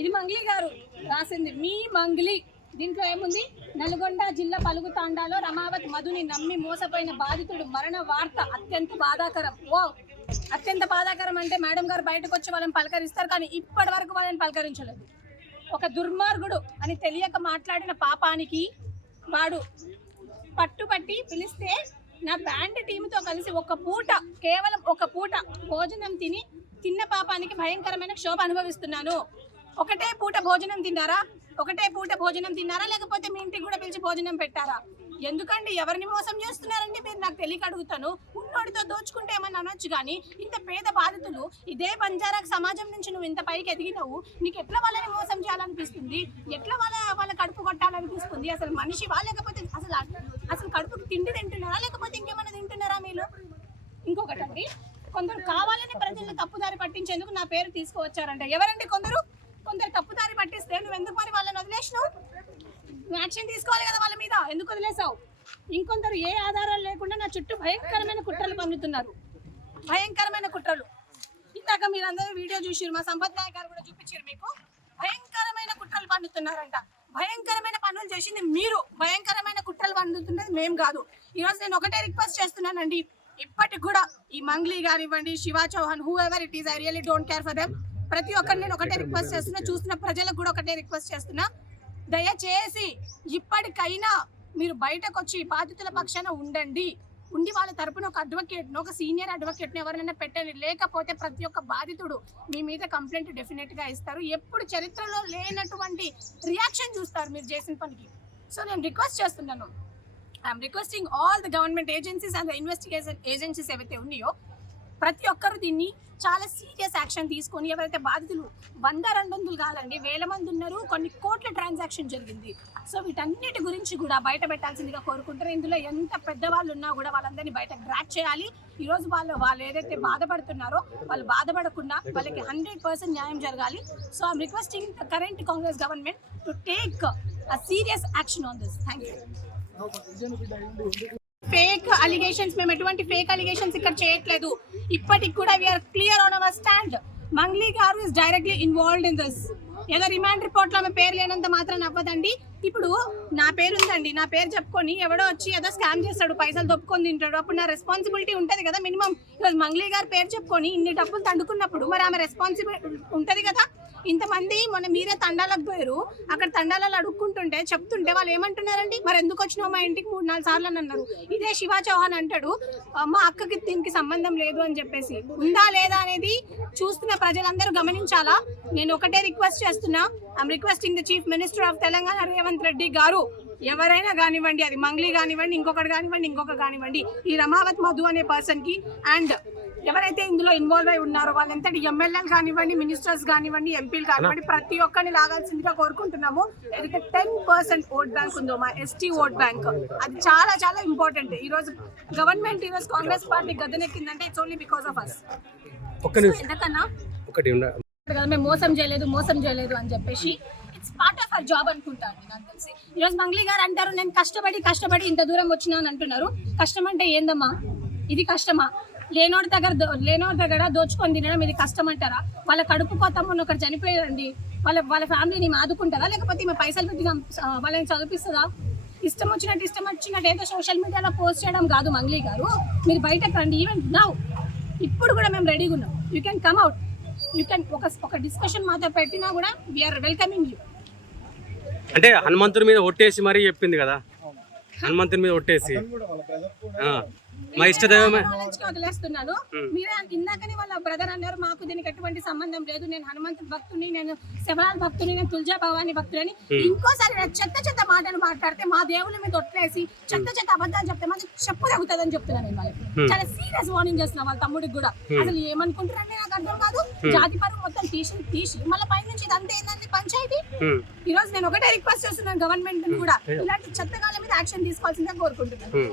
ఇది మంగ్లీ గారు రాసింది, మీ మంగ్లీ. దీంట్లో ఏముంది? నల్గొండ జిల్లా పలుగు తాండాలో రమావత్ మధుని నమ్మి మోసపోయిన బాధితుడు మరణ వార్త అత్యంత బాధాకరం. ఓ అత్యంత బాధాకరం అంటే మేడం గారు బయటకు వచ్చి వాళ్ళని పలకరిస్తారు, కానీ ఇప్పటి వరకు వాళ్ళని పలకరించలేదు. ఒక దుర్మార్గుడు అని తెలియక మాట్లాడిన పాపానికి వాడు పట్టుబట్టి పిలిస్తే నా బ్యాండ్ టీంతో కలిసి కేవలం ఒక పూట భోజనం తిన్న పాపానికి భయంకరమైన క్షోభ అనుభవిస్తున్నాను. ఒకటే పూట భోజనం తిన్నారా లేకపోతే మీ ఇంటికి కూడా పిలిచి భోజనం పెట్టారా? ఎందుకండి ఎవరిని మోసం చేస్తున్నారండి మీరు? నాకు తెలియక అడుగుతాను. ఉన్నోడితో దోచుకుంటే ఏమన్నా అనొచ్చు, కానీ ఇంత పేద బాధితులు ఇదే బంజారాకు సమాజం నుంచి నువ్వు ఇంత పైకి ఎదిగినావు, నీకు ఎట్లా వాళ్ళని మోసం చేయాలనిపిస్తుంది? ఎట్లా వాళ్ళ కడుపు కొట్టాలనిపిస్తుంది? అసలు మనిషివా లేకపోతే అసలు కడుపుకి తిండి తింటున్నారా లేకపోతే ఇంకేమైనా తింటున్నారా మీరు? ఇంకొకటండి, కొందరు కావాలని ప్రజలను తప్పుదారి పట్టించేందుకు నా పేరు తీసుకువచ్చారంట. ఎవరండి కొందరు తప్పుదారి పట్టిస్తే నువ్వు ఎందుకు మరి వాళ్ళని వదిలేసినావు? నువ్వు యాక్షన్ తీసుకోవాలి కదా వాళ్ళ మీద, ఎందుకు వదిలేసావు? ఇంకొందరు ఏ ఆధారాలు లేకుండా నా చుట్టూ భయంకరమైన కుట్రలు పన్నుతున్నారు. ఇందాక మీరందరూ వీడియో చూసిరు, మా సంపత్ నాయక్ గారు కూడా చూపించారు మీకు. భయంకరమైన కుట్రలు పన్నుతున్నారంట. భయంకరమైన పనులు చేసింది మీరు, భయంకరమైన కుట్రలు పన్నుతున్నది మేము కాదు. ఈరోజు నేను ఒకటే రిక్వెస్ట్ చేస్తున్నానండి, ఇప్పటికి కూడా ఈ మంగ్లీ కానివ్వండి, Shiva Chauhan, whoever it is, I really don't care for them. ప్రతి ఒక్కరు నేను ఒకటే రిక్వెస్ట్ చేస్తున్నా, చూస్తున్న ప్రజలకు కూడా ఒకటే రిక్వెస్ట్ చేస్తున్నా, దయచేసి ఇప్పటికైనా మీరు బయటకు వచ్చి బాధితుల పక్షాన ఉండి వాళ్ళ తరపున ఒక అడ్వకేట్ను, ఒక సీనియర్ అడ్వకేట్ని ఎవరైనా పెట్టండి. లేకపోతే ప్రతి ఒక్క బాధితుడు మీ మీద కంప్లైంట్ డెఫినెట్గా ఇస్తారు. ఎప్పుడు చరిత్రలో లేనటువంటి రియాక్షన్ చూస్తారు మీరు చేసిన పనికి. సో నేను రిక్వెస్ట్ చేస్తున్నాను, I'm requesting all the government agencies and the investigation agencies ఏవైతే ఉన్నాయో ప్రతి ఒక్కరు దీన్ని చాలా సీరియస్ యాక్షన్ తీసుకొని, ఎవరైతే బాధితులు 100-200 కాదండి, 1000 మంది ఉన్నారు, కొన్ని కోట్ల ట్రాన్సాక్షన్ జరిగింది. సో వీటన్నిటి గురించి కూడా బయట పెట్టాల్సిందిగా కోరుకుంటారు. ఇందులో ఎంత పెద్దవాళ్ళు ఉన్నా కూడా వాళ్ళందరినీ బయట గ్రాప్ చేయాలి. ఈరోజు వాళ్ళు ఏదైతే బాధపడుతున్నారో వాళ్ళు బాధపడకుండా వాళ్ళకి 100% న్యాయం జరగాలి. So I'm requesting the current Congress government to take a serious action on this. Thank you. Fake allegations, మేము ఎటువంటి ఫేక్ అలిగేషన్స్ ఇక్కడ చేయట్లేదు. ఇప్పటికి కూడా we are clear on our stand. Mangli గారు is directly involved in this. ఏదో రిమాండ్ రిపోర్ట్ లో ఆమె పేరు లేనంత మాత్రం అవ్వదండి. ఇప్పుడు నా పేరు ఉందండి, నా పేరు చెప్పుకొని ఎవడో వచ్చి ఏదో స్కామ్ చేస్తాడు, పైసలు దొప్పుకొని తింటాడు, అప్పుడు నా రెస్పాన్సిబిలిటీ ఉంటుంది కదా మినిమం. ఈరోజు మంగ్లీ గారు పేరు చెప్పుకొని ఇన్ని డబ్బులు తండుకున్నప్పుడు మరి ఆమె రెస్పాన్సిబిలిటీ ఉంటుంది కదా. ఇంతమంది మొన్న మీరే తండాలకు పోయారు, అక్కడ తండాలలో అడుక్కుంటుంటే చెప్తుంటే వాళ్ళు ఏమంటున్నారండి, మరి ఎందుకు వచ్చినావు మా ఇంటికి 3-4 సార్లు అని అన్నారు. ఇదే శివ చౌహాన్ అంటాడు మా అక్కకి దీనికి సంబంధం లేదు అని చెప్పేసి. ఉందా లేదా అనేది చూస్తున్న ప్రజలందరూ గమనించాలా. నేను ఒకటే రిక్వెస్ట్ చేస్తున్నా, I'm requesting the chief minister of Telangana Revanth Reddy గారు, ఎవరైనా కానివ్వండి, అది మంగ్లీ కానివ్వండి, ఇంకొకటి కానివ్వండి, ఈ రమావత్ మధు అనే పర్సన్ కి అండ్ ఎవరైతే ఇందులో ఇన్వాల్వ్ అయి ఉన్నారో వాళ్ళంతటి ఎమ్మెల్యేలు కానివ్వండి, మినిస్టర్స్ కానివ్వండి, ఎంపీలు కానివ్వండి, ప్రతి ఒక్కరిని లాగాల్సిందిగా కోరుకుంటున్నాము. ఏదైతే 10% ఓట్ బ్యాంక్ ఉందో మా ఎస్టీ ఓట్ బ్యాంక్, అది చాలా చాలా ఇంపార్టెంట్. ఈరోజు గవర్నమెంట్ ఈరోజు కాంగ్రెస్ పార్టీ గద్దెనెక్కిందంటే it's only because of us. ఎందుకన్నా మేము మోసం చేయలేదు అని చెప్పేసి it's part of our job అనుకుంటా అండి. నాకు తెలిసి ఈరోజు మంగ్లీ గారు అంటారు నేను కష్టపడి ఇంత దూరం వచ్చినా అని అంటున్నారు. కష్టం అంటే ఏందమ్మా? ఇది కష్టమా? లేనోడి దగ్గర దోచుకొని తినడం ఇది కష్టం అంటారా? వాళ్ళ కడుపు కొత్తమ్మని ఒకరు చనిపోయారండి, వాళ్ళ ఫ్యామిలీని ఆదుకుంటారా లేకపోతే ఈమె పైసలు పెట్టి వాళ్ళని చదివిస్తుందా? ఇష్టం వచ్చినట్టు ఏదో సోషల్ మీడియాలో పోస్ట్ చేయడం కాదు మంగ్లీ గారు. మీరు బయటకు రండి. ఈవెన్ నౌ ఇప్పుడు కూడా మేము రెడీగా ఉన్నాం. You can come out, you can ఒక డిస్కషన్ మాతో పెట్టినా కూడా వీఆర్ వెల్కమింగ్ యూ. అంటే హనుమంతుడి మీద ఒట్టేసి మరీ చెప్పింది కదా, హనుమంతుడి మీద ఒట్టేసి మా ఇష్టదైవమే వదిలేస్తున్నాను. మీరే ఇందాకనే వాళ్ళ బ్రదర్ అన్నారు మాకు దీనికి ఎటువంటి సంబంధం లేదు, నేను హనుమంతుడి భక్తుని, నేను శివరాజ్ భక్తుని, నేను తులజా భవాని భక్తులని ఇంకోసారి చెత్త మాటలు మాట్లాడితే, మా దేవుళ్ళ మీద ఒట్లేసి చెత్త అబద్ధాలు చెప్తే మాకు చెప్పు తగ్గుతుందని చెప్తున్నాను నేను వాళ్ళకి. చాలా సీరియస్ వార్నింగ్ చేస్తున్నా వాళ్ళ తమ్ముడికి కూడా. అసలు ఏమనుకుంటారండి నాకు అర్థం కాదు. జాతి పరువు మొత్తం తీసి మళ్ళీ పై నుంచి ఇదంతా ఏంటంటే పంచాయతీ. ఈ రోజు నేను ఒకటే రిక్వెస్ట్ చేస్తున్నాను గవర్నమెంట్ కూడా, ఇలాంటి చెత్తగాల మీద యాక్షన్ తీసుకోవాల్సిందిగా కోరుకుంటున్నాను.